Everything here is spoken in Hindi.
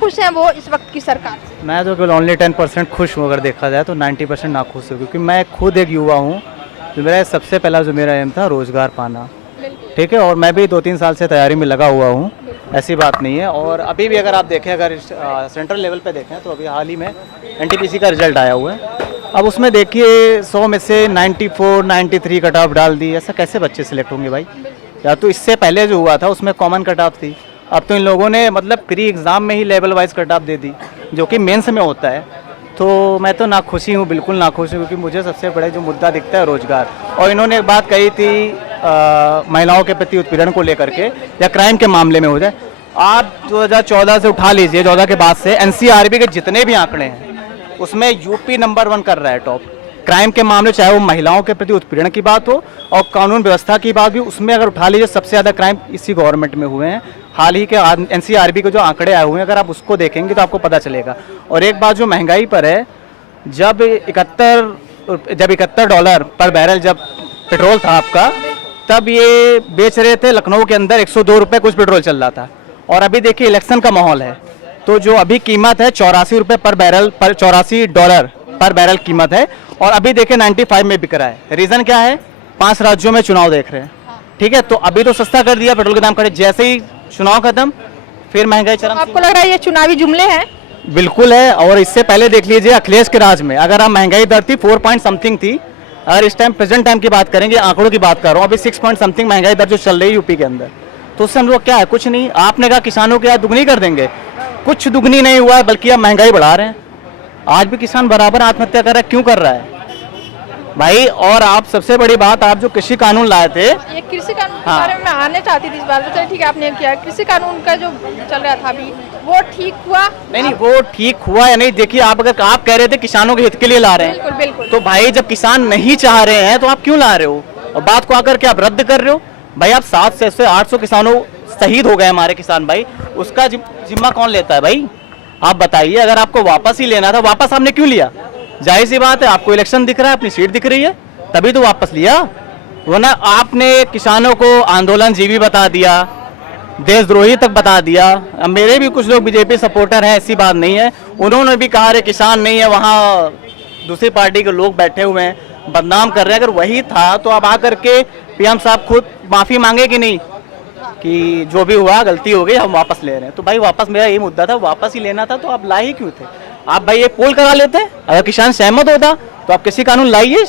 खुश हैं वो इस वक्त की सरकार से? मैं तो केवल ओनली 10% खुश हूँ, अगर देखा जाए तो 90% नाखुश हूँ, क्योंकि मैं खुद एक युवा हूँ। जो मेरा सबसे पहला जो मेरा एम था रोज़गार पाना, ठीक है, और मैं भी 2-3 साल से तैयारी में लगा हुआ हूँ, ऐसी बात नहीं है। और अभी भी अगर आप देखें, अगर सेंट्रल लेवल पे देखें तो अभी हाल ही में एनटीपीसी का रिजल्ट आया हुआ है। अब उसमें देखिए 100 में से 94, 93 कट ऑफ डाल दी। ऐसा कैसे बच्चे सिलेक्ट होंगे भाई? या तो इससे पहले जो हुआ था उसमें कॉमन कट ऑफ थी, अब तो इन लोगों ने मतलब प्री एग्ज़ाम में ही लेवल वाइज कट ऑफ दे दी, जो कि मेंस में होता है। तो मैं तो नाखुशी हूँ, बिल्कुल नाखुश हूँ, क्योंकि मुझे सबसे बड़ा जो मुद्दा दिखता है रोज़गार। और इन्होंने एक बात कही थी महिलाओं के प्रति उत्पीड़न को लेकर के, या क्राइम के मामले में हो जाए। आप 2014 से उठा लीजिए, 14 के बाद से एनसीआरबी के जितने भी आंकड़े हैं उसमें यूपी नंबर 1 कर रहा है टॉप। क्राइम के मामले, चाहे वो महिलाओं के प्रति उत्पीड़न की बात हो और कानून व्यवस्था की बात भी, उसमें अगर उठा लीजिए सबसे ज़्यादा क्राइम इसी गवर्नमेंट में हुए हैं। हाल ही के एनसीआरबी के जो आंकड़े आए हुए हैं, अगर आप उसको देखेंगे तो आपको पता चलेगा। और एक बात जो महंगाई पर है, जब $71 पर बैरल जब पेट्रोल था आपका, तब ये बेच रहे थे लखनऊ के अंदर 102 रुपये कुछ पेट्रोल चल रहा था। और अभी देखिए इलेक्शन का माहौल है, तो जो अभी कीमत है 84 रुपये पर बैरल, पर $84 पर बैरल कीमत है, और अभी देखिए 95 में बिक रहा है। रीज़न क्या है? 5 राज्यों में चुनाव देख रहे हैं, ठीक है, तो अभी तो सस्ता कर दिया पेट्रोल के दाम खड़े, जैसे ही चुनाव खत्म फिर महंगाई चरम। आपको लग रहा है ये चुनावी जुमले हैं? बिल्कुल है। और इससे पहले देख लीजिए अखिलेश के राज में, अगर आप महंगाई दर थी 4 पॉइंट समथिंग थी, अगर इस टाइम प्रेजेंट टाइम की बात करेंगे, आंकड़ों की बात कर रहा हूँ, अभी 6 पॉइंट समथिंग महंगाई दर जो चल रही है यूपी के अंदर, तो उससे हम लोग क्या है? कुछ नहीं। आपने कहा किसानों की आज दुगनी कर देंगे, कुछ दुगनी नहीं हुआ है, बल्कि आप महंगाई बढ़ा रहे हैं। आज भी किसान बराबर आत्महत्या कर रहा है, क्यों कर रहा है भाई? और आप सबसे बड़ी बात, आप जो कृषि कानून लाए थे, ये कृषि कानून के बारे में मैं आने चाहती थी इस बार, तो चलिए ठीक है आपने किया। कृषि कानून का जो चल रहा था अभी, वो ठीक हुआ? नहीं, वो ठीक हुआ या नहीं, देखिए आप अगर आप कह रहे थे किसानों के हित के लिए ला रहे हैं, बिल्कुल बिल्कुल, तो भाई जब किसान नहीं चाह रहे हैं तो आप क्यों ला रहे हो? और बात को आकर के आप रद्द कर रहे हो भाई। आप 700 से 800 किसानों शहीद हो गए हमारे किसान भाई, उसका जिम्मा कौन लेता है भाई? आप बताइए। अगर आपको वापस ही लेना था, वापस आपने क्यों लिया? जाहिर सी बात है, आपको इलेक्शन दिख रहा है, अपनी सीट दिख रही है, तभी तो वापस लिया। वरना आपने किसानों को आंदोलन जीवी बता दिया, देशद्रोही तक बता दिया। अब मेरे भी कुछ लोग बीजेपी सपोर्टर हैं, ऐसी बात नहीं है, उन्होंने भी कहा रे किसान नहीं है, वहाँ दूसरी पार्टी के लोग बैठे हुए हैं, बदनाम कर रहे हैं। अगर वही था तो अब आकर के पीएम साहब खुद माफ़ी मांगे कि नहीं, कि जो भी हुआ गलती हो गई, हम वापस ले रहे हैं। तो भाई वापस, मेरा यही मुद्दा था, वापस ही लेना था, तो आप लाए ही क्यों थे? आप भाई ये पोल करा लेते, अगर किसान सहमत होता तो आप कृषि कानून लाइए।